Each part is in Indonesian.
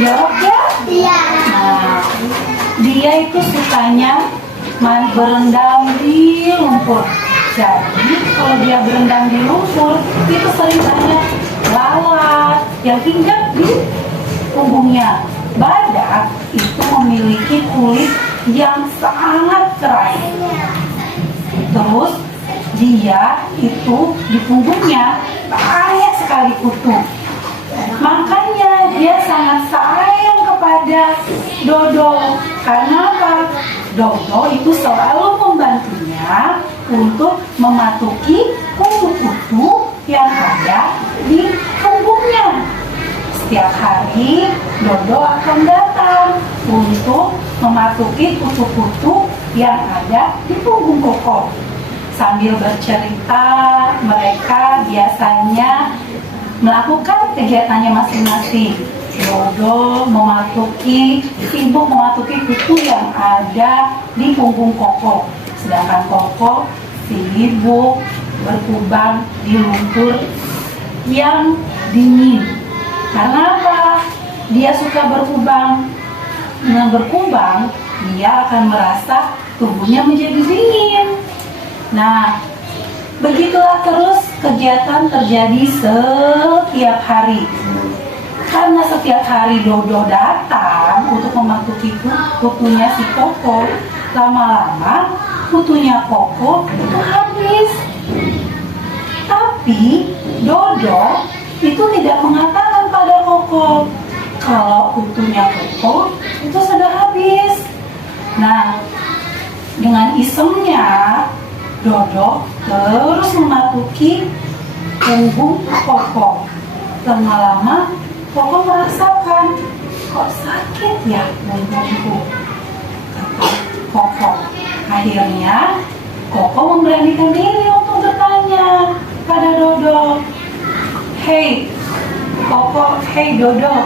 Jawab ya? Iya. Nah, dia itu sukanya berendam di lumpur. Jadi kalau dia berendam di lumpur, itu sering banyak lalat yang hinggap di punggungnya. Badak itu memiliki kulit yang sangat keras. Terus dia itu di punggungnya banyak sekali kutu. Makanya dia sangat sayang kepada Dodo. Karena apa? Dodo itu selalu membantunya untuk mematuki kutu-kutu yang ada di punggungnya. Setiap hari Dodo akan datang untuk mematuki kutu-kutu yang ada di punggung Koko. Sambil bercerita, mereka biasanya melakukan kegiatannya masing-masing. Dodo sibuk mematuki kutu yang ada di punggung Koko. Sedangkan Koko sibuk berkubang di lumpur yang dingin. Karena apa? Dia suka berkubang. Dengan berkubang, dia akan merasa tubuhnya menjadi dingin. Nah, begitulah terus kegiatan terjadi setiap hari. Karena setiap hari Dodo datang untuk mematuki kutunya si Koko, lama-lama kutunya Koko itu habis. Tapi Dodo itu tidak mengatakan pada Koko kalau kutunya Koko itu sudah habis. Nah, dengan isengnya Dodo terus mematuki punggung Koko. Lama-lama Koko merasakan, kok sakit ya punggungku, kata Koko. Akhirnya Koko memberanikan diri untuk bertanya pada Dodo. Hei Koko, hei Dodo,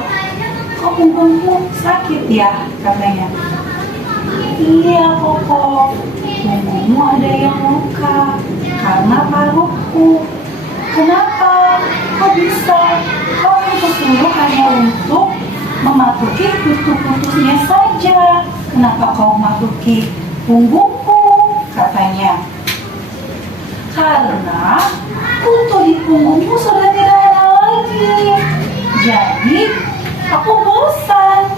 kok punggungmu sakit ya? Katanya. Iya Koko, punggungmu ada yang luka karena paruhku. Kenapa? Kok bisa? Kau itu suruh hanya untuk mematuki kutu-kutunya saja. Kenapa kau mematuki punggungku? Katanya. Karena kutu di punggungmu sudah tidak ada lagi. Jadi aku bosan.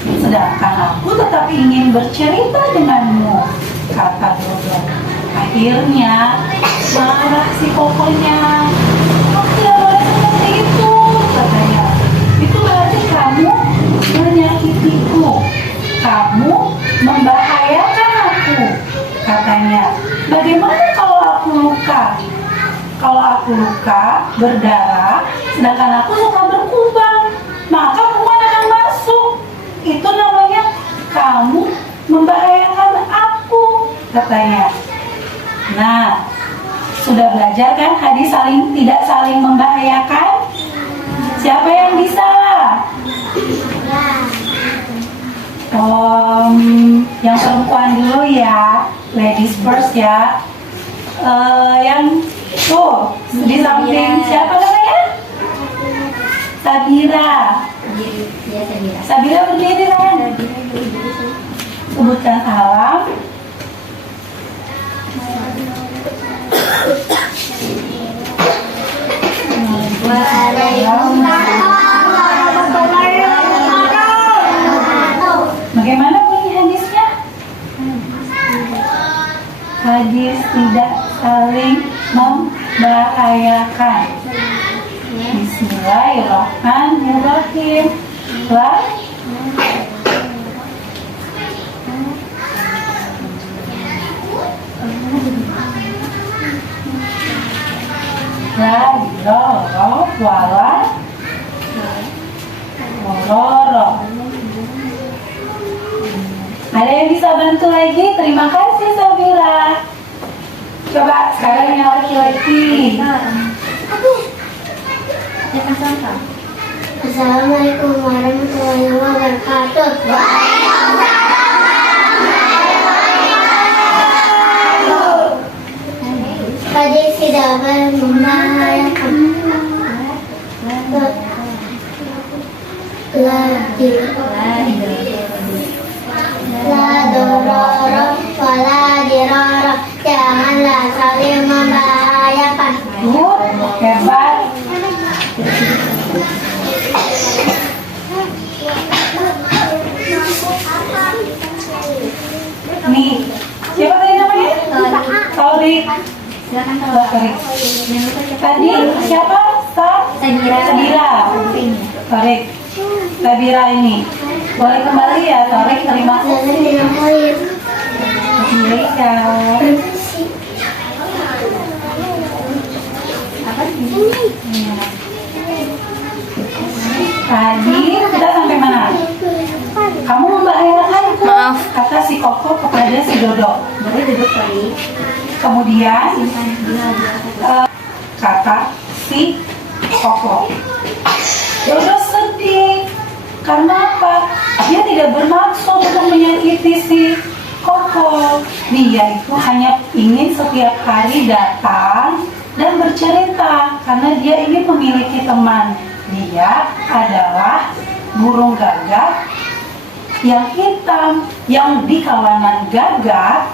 Sedangkan aku tetap ingin bercerita denganmu, kata Dodo. Akhirnya marah si Kokonya. Kau tidak boleh seperti itu, katanya. Itu berarti kamu menyakitiku. Kamu membahayakan aku, katanya. Bagaimana kalau aku luka? Kalau aku luka, berdarah, sedangkan aku suka berkubang, maka kuman akan masuk. Itu namanya kamu membahayakan aku, katanya. Nah, sudah belajar kan hadis tidak saling membahayakan? Siapa yang bisa? Yang perempuan dulu ya, ladies first ya. Yang tuh di samping siapa namanya? Sabira. Sabira berdiri kan? Sebutkan salam. Bagaimana bunyi hadisnya? Hadis tidak saling membahayakan. Bismillahirrahmanirrahim. La ilaha wala dororo. Ada yang bisa bantu lagi? Terima kasih Sabira. Coba sekarang yang laki-laki. Assalamualaikum warahmatullahi wabarakatuh. Hadis tidak membahayakan. La dororo wala diroro. Janganlah saling membahayakan. Hebat. Nih, siapa tadi namanya? Torik. Torik. Tadi siapa? Sabira. Torik. Sabira ini. Boleh kembali ya, Torik. Terima kasih. Iya. Tadi kita sampai mana? Kamu membahayakan, Maaf. kata si Koko kepada si Dodo. Boleh duduk kali. Kemudian kata si Koko, Dodo sedih. Karena apa? Dia tidak bermaksud untuk menyakiti si Koko. Dia itu hanya ingin setiap hari datang dan bercerita karena dia ingin memiliki teman. Dia adalah burung gagak yang hitam, yang di kawanan gagak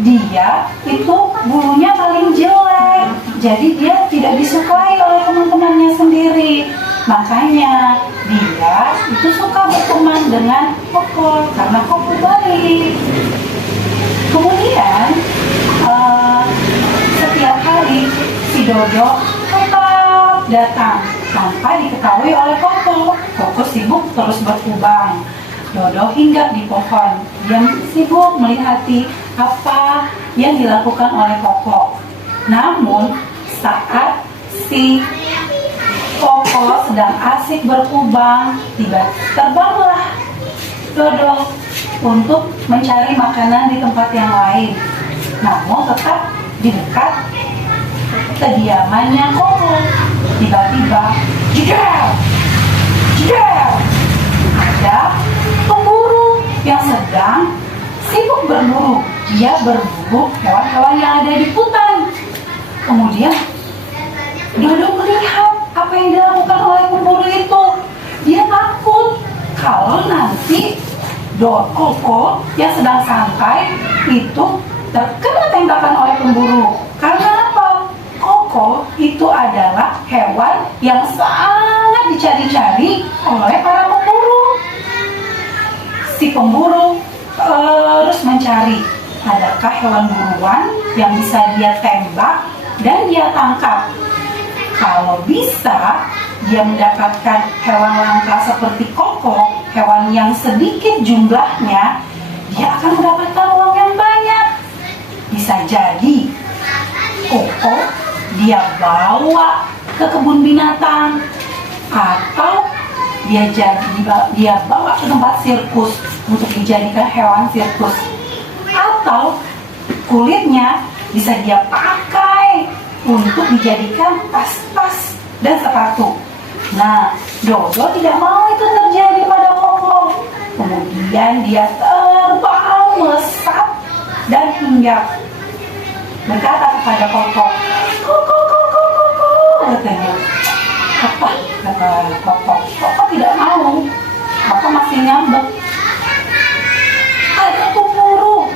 dia itu bulunya paling jelek, jadi dia tidak disukai oleh teman-temannya sendiri. Makanya dia itu suka berteman dengan Koko karena Koko baik. Kemudian setiap hari si Dodo tetap datang tanpa diketahui oleh Koko. Koko sibuk terus berkubang. Dodo hinggap di pohon. Dia sibuk melihati apa yang dilakukan oleh Koko. Namun saat si Koko sedang asik berkubang, terbanglah Dodo untuk mencari makanan di tempat yang lain. Namun tetap di dekat kediamannya Koko. Tiba-tiba, jedar, jedar, ada pemburu yang sedang sibuk berburu. Dia berburu hewan-hewan yang ada di hutan. Kemudian Dodo melihat apa yang dilakukan oleh pemburu itu. Dia takut kalau nanti Koko yang sedang santai itu terkena tembakan oleh pemburu. Karena apa? Koko itu adalah hewan yang sangat dicari-cari oleh para pemburu. Si pemburu terus mencari adakah hewan buruan yang bisa dia tembak dan dia tangkap. Kalau bisa dia mendapatkan hewan langka seperti Koko, hewan yang sedikit jumlahnya, dia akan mendapatkan uang yang banyak. Bisa jadi Koko dia bawa ke kebun binatang, atau dia bawa ke tempat sirkus untuk dijadikan hewan sirkus, atau kulitnya bisa dia pakai untuk dijadikan tas-tas dan sepatu. Nah, Dodo tidak mau itu terjadi pada Koko. Kemudian dia terbang melesat dan hinggap berkata kepada Koko, Koko, Koko, Koko, katanya. Apa? Kata Koko. Koko tidak mau. Koko masih ngambek. Ada pemburu,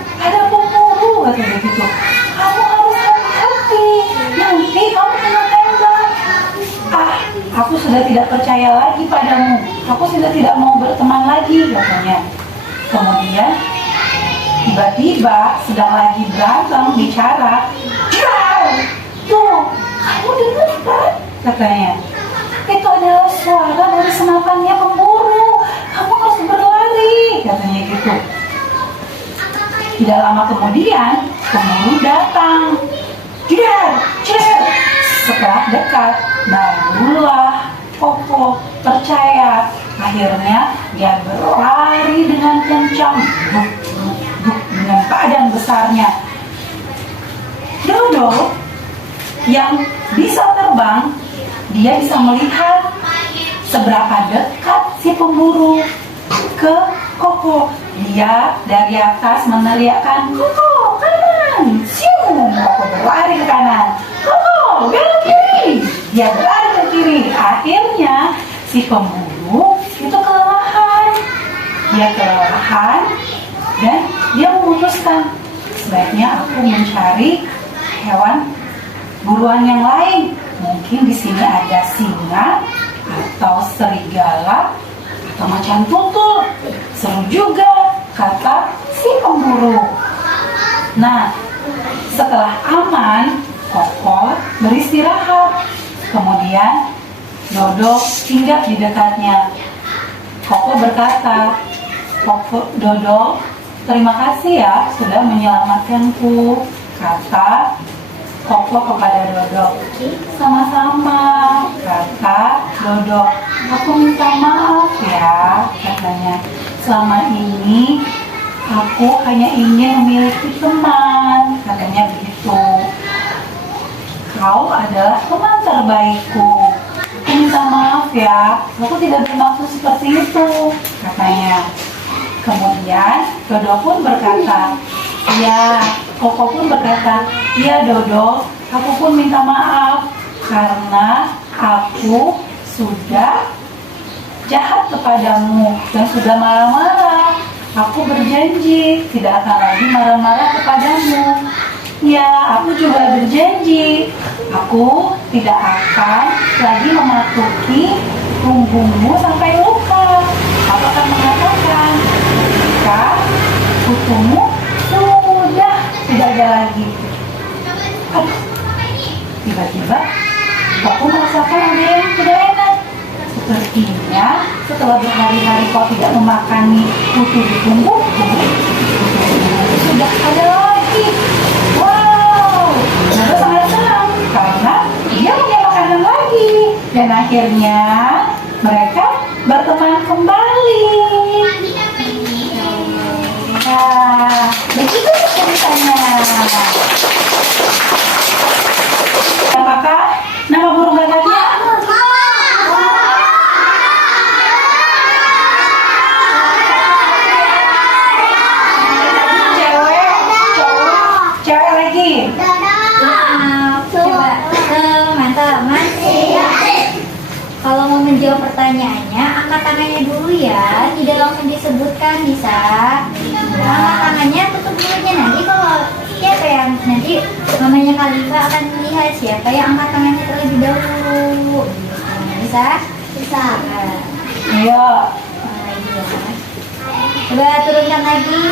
katanya gitu. Kamu harus hati-hati, nanti kamu kena tembak. Aku sudah tidak percaya lagi padamu. Aku sudah tidak mau berteman lagi, katanya. Kemudian tiba-tiba sedang lagi berantem bicara. Tuh, kamu dengar kan? Katanya. Itu adalah suara dari senapannya pemburu. Kamu harus berlari, katanya gitu. Tidak lama kemudian, pemburu datang. Setelah dekat, barulah Koko percaya. Akhirnya dia berlari dengan kencang, dengan badan besarnya. Dodo yang bisa terbang, dia bisa melihat seberapa dekat si pemburu ke Koko. Dia dari atas meneriakkan, Koko, kanan, siung. Koko berlari ke kanan. Koko, belok kiri. Dia berlari ke kiri. Akhirnya si pemburu itu kelelahan. Dia kelelahan dan dia memutuskan sebaiknya aku mencari hewan buruan yang lain. Mungkin di sini ada singa atau serigala atau macan tutul. Seru juga, kata si pemburu. Nah, setelah aman, Koko beristirahat. Kemudian Dodo singgah di dekatnya. Koko berkata, Dodo, terima kasih ya sudah menyelamatkanku, kata Koko kepada Dodo. Sama-sama, kata Dodo. Aku minta maaf ya, katanya. Selama ini aku hanya ingin memiliki teman, katanya begitu. Kau adalah teman terbaikku. Aku minta maaf ya, aku tidak bermaksud seperti itu, katanya. Kemudian Dodo pun berkata, ya, Koko pun berkata, ya Dodo, aku pun minta maaf karena aku sudah jahat kepadamu dan sudah marah-marah. Aku berjanji tidak akan lagi marah-marah kepadamu. Ya, aku juga berjanji aku tidak akan lagi mematuki punggungmu sampai luka. Aku akan mengatakan ketika kutumu sudah tidak ada lagi. Aduh, tiba-tiba aku merasakan ada yang tidak enak. Sepertinya setelah berhari-hari kau tidak memakani kutu di punggungku, kutu sudah ada lagi. Wow, Dodo sangat senang karena dia punya makanan lagi. Dan akhirnya mereka berteman kembali. Nah, begitu ceritanya. Apakah nama burung gagaknya? Cewek lagi. Coba teman-teman, kalau mau menjawab pertanyaannya, angkat tangannya dulu ya, tidak langsung disebutkan, bisa. Angkat tangannya, tutup mulutnya. Nanti kalau siapa yang nanti mamanya Khalifa akan melihat siapa yang angkat tangannya terlebih dahulu. Bisa? Bisa. Ayo. Coba turunkan lagi.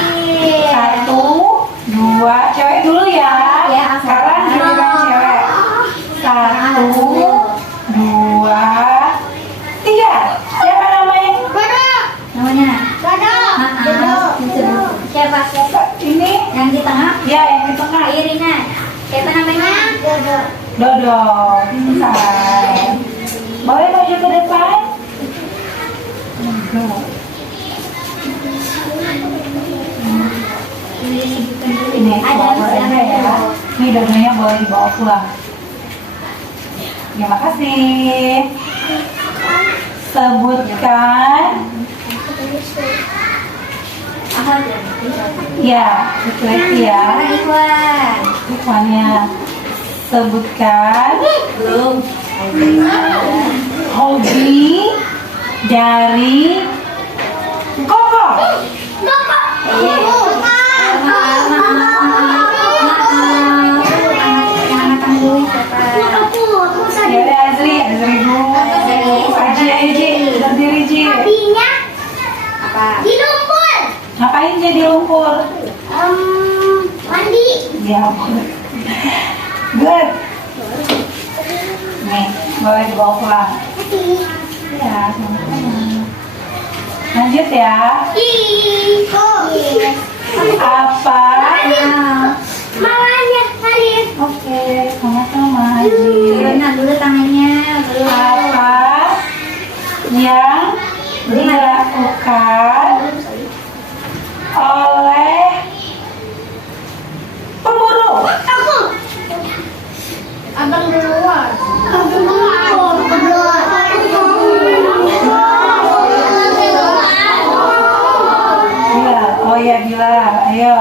1, 2, cewek dulu ya. Ya, Sekarang giliran cewek. 1, 2, 3. Siapa namanya? Namanya? Dodo. Siapa? Ini Yang di tengah? ya yang di tengah. Irina. Siapa namanya? Dodo. Dodo. Hai. Boleh maju ke depan? Ini bawaannya ya. Ini Dodonya boleh dibawa pulang. Terima kasih. Sebutkan. Ya, laki-laki ya. Ikhwan. Ikhwannya. Sebutkan Belum. hobi dari Koko. Ya udah Azri dulu. Aji, berdiri Ji. Apa? Di lumpur. Ngapain jadi lumpur? Mandi. Ya, good. Nih, boleh dibawa pulang. Ya, sama-sama. Lanjut ya. Apa? Mamanya Halif. Oke, sama-sama Haji. Turunan dulu tangannya. Belum. Apa yang dilakukan oleh pemburu? Aku. Abang duluan. Abang duluan. Bila, oh ya Bila, ayo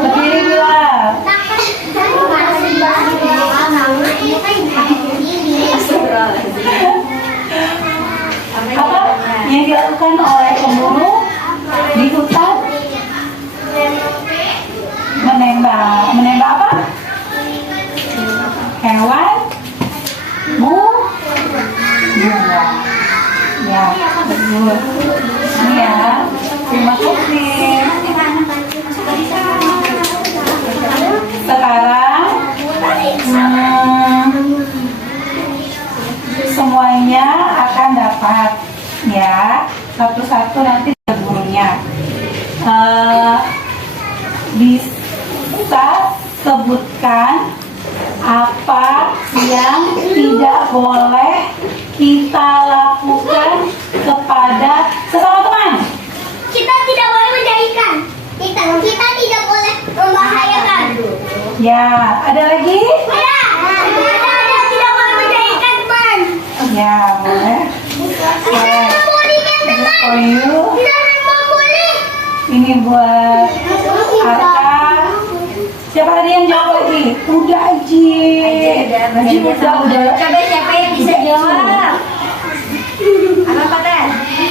berdiri Bila. menembak apa? Hewan buah. Ya, betul. Ini ya, terima kasih. Sekarang semuanya akan dapat ya, satu-satu nanti gurunya. Bisa sebutkan apa yang tidak boleh kita lakukan kepada sesama teman? Kita tidak boleh menjadikan. Kita tidak boleh membahayakan. Ya, ada lagi? Ada tidak boleh menjadikan teman. Ya, boleh. Tidak membulikan teman. For you. Tidak membuli. Ini buat Arka. Siapa tadi yang jawab lagi? Udah Aji. Aji udah. Coba siapa yang bisa jawab? Apa Patan?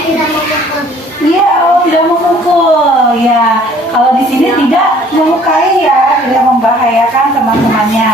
Tidak memukul. Iya, tidak memukul. Ya, kalau di sini tidak melukai ya, tidak membahayakan teman-temannya.